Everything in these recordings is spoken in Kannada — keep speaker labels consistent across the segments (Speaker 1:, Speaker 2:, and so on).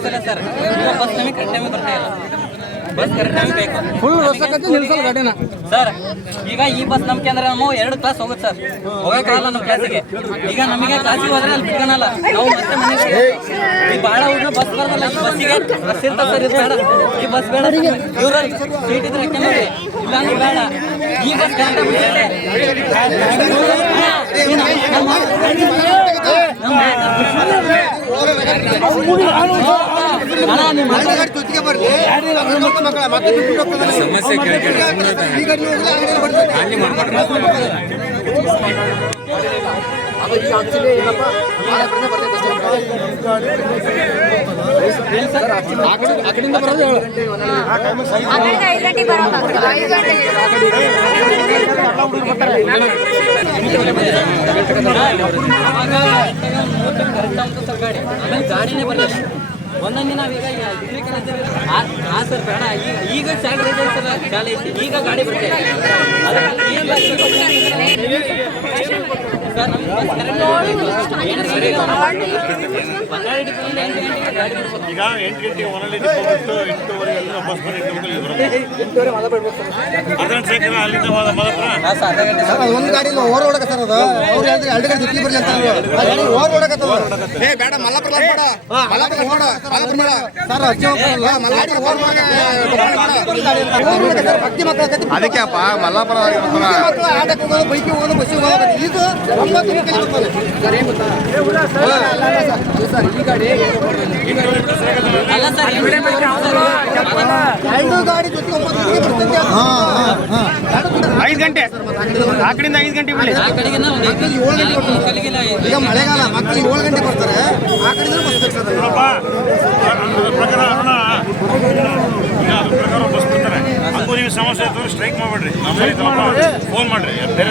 Speaker 1: ಇಲ್ಲ ಸರ್ ಬಸ್ ನಮಗೆ ಕರೆಕ್ಟ್ ಟೈಮಿಗೆ ಬರ್ತಾ ಇಲ್ಲ ಬಸ್ ಕರೆಕ್ಟ್ ಟೈಮ್ ಬೇಕು
Speaker 2: ಫುಲ್ ರೊಸಕತ್ತೆ ನಿಲ್ಸಲ್ಲ ಗಾಡಿನ?
Speaker 1: ಸರ್ ಈಗ ಈ ಬಸ್ ನಮ್ಗೆ ಅಂದ್ರೆ ನಾವು ಎರಡು ಕ್ಲಾಸ್ ಹೋಗುತ್ತೆ ಸರ್. ಹೋಗಕ್ಕಾಗಲ್ಲ ನಮ್ಮ ಕ್ಲಾಸಿಗೆ ಈಗ ನಮಗೆ ಕ್ಲಾಸಿಗೆ ಹೋದ್ರೆ ಅಲ್ಲಿ ಬಿಟ್ಕೊಳಲ್ಲ. ನಾವು ಮತ್ತೆ ಮನೆಗೆ ಈ ಭಾಳ ಹುಡುಗ ಬಸ್ ಬರಲ್ಲ. ಈ ಬಸ್ಸಿಗೆ ಬಸ್ ಇರ್ತ ಸರ್ ಇದು ಬೇಡ. ಈ ಬಸ್ ಬೇಡ ಇವ್ರಲ್ಲಿ ಸೀಟ್ ಇದ್ರೆ ಹಾಕ್ಕೊಂಡು ಇಲ್ಲ ಅಂದ್ರೆ ಬೇಡ. ಈ ಬಸ್ ಕರೆಕ್ಟ್ ನಿಮ್ಮ
Speaker 3: ಸಮಸ್ಯೆ ಕೇಳ್ಕೊಳ್ಳಿ ಅಲ್ಲಿ ಮಾಡ್ಕೊಡ್ರಿ
Speaker 2: ಆ ಕಡೆಯಿಂದ ಬರೋದು
Speaker 1: ಗಾಡಿನೇ ಬರಲಿಲ್ಲ ಒಂದೊಂದು ದಿನ ನಾವೀಗ ಡಿಗ್ರಿ ಕಾಲೇಜ್ ಆ ಸರ್ ಬೇಡ. ಈಗ ಈಗ ಸ್ಯಾಲ್ರಿ ಇದೆ ಸರ್, ಶಾಲೆ ಐತಿ. ಈಗ ಗಾಡಿ ಈಗ ಎಂಟು ಗಂಟೆಗೆ ಬಿಡ್ಬೇಕು.
Speaker 4: ಹೊನಲ್ಲಿ ಡಿಪೋ ಎಂಟೂವರೆ ಎಲ್ಲ ಬಸ್ ಬರೀ ಅಲ್ಲಿಂದ
Speaker 1: ಸರ್, ಅರ್ಧ ಗಂಟೆ
Speaker 2: ಸರ್ ಅದು ಒಂದು ಗಾಡಿ ಓರ್ ಓವರ್ ಹೊಡಕ ಸರ್ ಅದು. ಅವ್ರು ಹೇಳಿದ್ರೆ ಎರಡು ಗಾಡಿ ಸುತ್ತಿ ಬರ್ಲಿ ಅಂತ ಓರ್ ಗಾಡಿ ಏ ಬೇಡ ಮಲ್ಲಪುರ ಬೇಡ. ಮಲ್ಲಪುರ ಬೇಡ. ಮಲ್ಲಪುರ ಬೇಡ. ಸರ್ ಅಚ್ಚಿ ಹೋಗಲ್ಲ ಮಲ್ಲಾಡಿ ಓರ್
Speaker 5: ಅದಕ್ಕೆ ಅಪ್ಪ ಮಲ್ಲಾಪುರ
Speaker 2: ಭಕ್ತಿ ಮಕ್ಕಳು ಆಟಕ್ಕೆ ಹೋಗೋದು ಬೈಕಿಗೆ ಹೋಗೋದು ಬಸ್ಸಿಗೆ ಹೋಗೋದು ಇದು. ಮಕ್ಕಳಿಗೆ ಎರಡು ಗಾಡಿ
Speaker 5: ಐದು ಗಂಟೆ ಆ ಕಡೆಯಿಂದ ಐದು ಗಂಟೆ. ಬಿಡಿ
Speaker 2: ಏಳು ಗಂಟೆ ಈಗ ಮಳೆಗಾಲ ಮಕ್ಕಳು ಏಳು ಗಂಟೆ ಬರ್ತಾರೆ ಆ ಕಡೆಯಿಂದ
Speaker 4: ಪ್ರಕಾರ ಬಸ್ ನೀವು ಸಮಸ್ಯೆ ಸ್ಟ್ರೈಕ್ ಮಾಡ್ಬೇಡ್ರಿ. ಫೋನ್ ಮಾಡ್ರಿ. ಬೇರೆ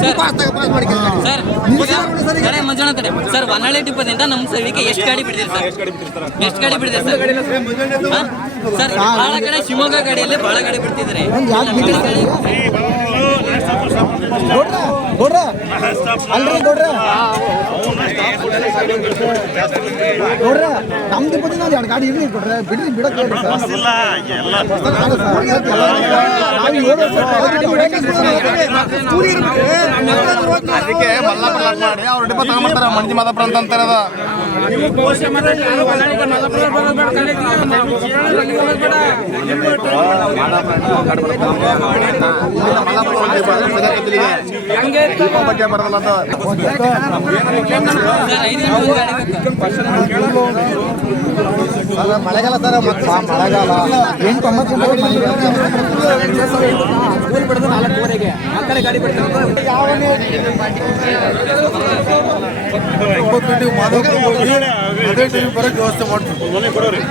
Speaker 1: ಸರ್,
Speaker 2: ಪಾಸ್ ಕಡೆ ಪಾಸ್ ಮಾಡಿ
Speaker 1: ಸರ್, ಹೊನ್ನಾಳಿ ಡಿಪ್ಪದಿಂದ ನಮ್ಮ ಸೈಡಿಗೆ ಎಷ್ಟು ಗಾಡಿ ಬಿಡ್ತೀರಿ ಸರ್? ಎಷ್ಟು ಗಾಡಿ ಬಿಡ್ತೀರಿ ಸರ್? ಸರ್? ಬಹಳ ಕಡೆ ಶಿವಮೊಗ್ಗ ಗಾಡಿಯಲ್ಲಿ ಬಹಳ ಗಾಡಿ ಬಿಡ್ತಿದ್ದಾರೆ.
Speaker 2: ಅಲ್ರಿ ನೋಡ್ರ ನೋಡ್ರ ನಮ್ ದಿಬ್ಬದಿಂದ ಒಂದು ಎರಡು ಗಾಡಿ ಇರ್ಲಿ ಕೊಡ್ರೆ ಬಿಡ್ರಿ ಬಿಡಕ್ ಹೇಳ್ರಿ ಸರ್
Speaker 4: ಬಸ್ ಇಲ್ಲ ಎಲ್ಲ
Speaker 2: ಸರ್, ಅಲ್ಲ ಸರ್, ಇವತ್ತು ಎಲ್ಲ ನಾವು ಏಳು ವರ್ಷ ಕಾಲೇಜಿಗೆ ಹೊರಗೆ ಸ್ಕೂಲಿಗೆ ಇರ್ಬೇಕು.
Speaker 5: ಅದಕ್ಕೆ ಮಲ್ಲಾಪುರ ಮಾಡಿ ಅವ್ರು ಡಿಪೋ ತಗೊಂಡ್ಬರ್ತಾರೆ ಮಂಜಿ ಮಾದಾಪುರ ಅಂತ ಅಂತಾರೆ ಅದು ಮಲ್ಲಾಪುರ ಬಗ್ಗೆ ಬರೋದಲ್ಲ
Speaker 1: ಸರ್
Speaker 2: ಮಳೆಗಾಲ ಸರ್ ಮಳೆಗಾಲ. ಎಂಟು ಒಂಬತ್ತು ಬಿಡೋದು ನಾಲ್ಕೂವರೆಗೆ. ಆ ಕಡೆ ಗಾಡಿ ಬಿಡ್ತಾರೆ ಒಂಬತ್ತು ಗಂಟೆಗೆ ಮಾಧವಪುರ ಹೋಗಿ ಅದೇ ಟೈಮ್ ಬರೋಕ್ಕೆ ವ್ಯವಸ್ಥೆ ಮಾಡ್ತೀವಿ.
Speaker 4: ಮನೆ ಕೊಡೋರಿ